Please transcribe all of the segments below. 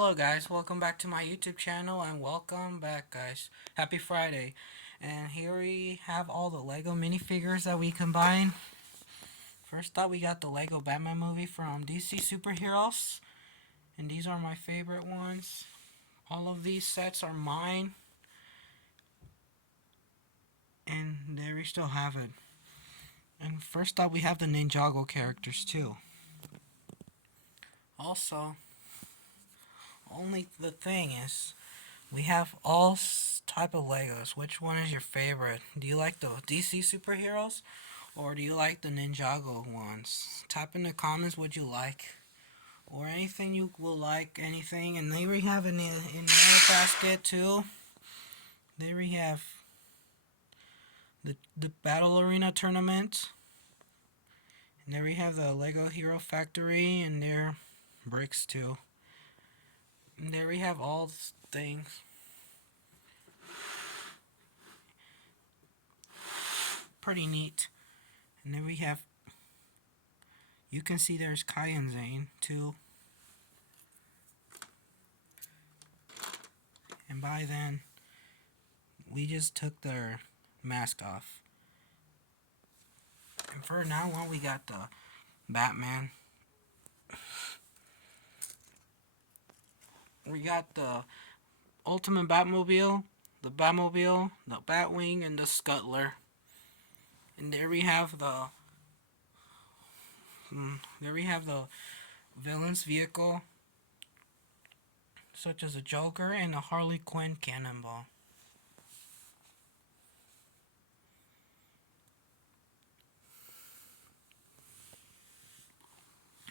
Hello guys, welcome back to my YouTube channel and welcome back guys. Happy Friday. And here we have all the Lego minifigures that we combine. First up we got the Lego Batman movie from DC Superheroes. And these are my favorite ones. All of these sets are mine. And there we still have it. And first up we have the Ninjago characters too. Also, only the thing is, we have all type of Legos. Which one is your favorite? Do you like the DC superheroes or do you like the Ninjago ones? Type in the comments what you like or anything you will like, anything. And there we have in the basket too. There we have the Battle Arena tournament. And there we have the Lego Hero Factory and their bricks too. And there we have all things. Pretty neat. And then we have, you can see there's Kai and Zane too. And by then, we just took their mask off. And for now on, we got the Batman. We got the Ultimate Batmobile, the Batwing, and the Scuttler. And there we have the villain's vehicle, such as a Joker and a Harley Quinn cannonball.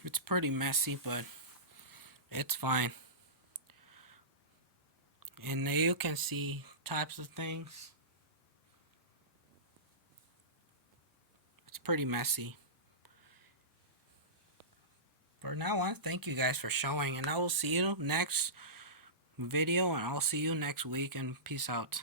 It's pretty messy, but it's fine. And there you can see types of things. It's pretty messy. For now on, thank you guys for showing, and I will see you next video, and I'll see you next week, and peace out.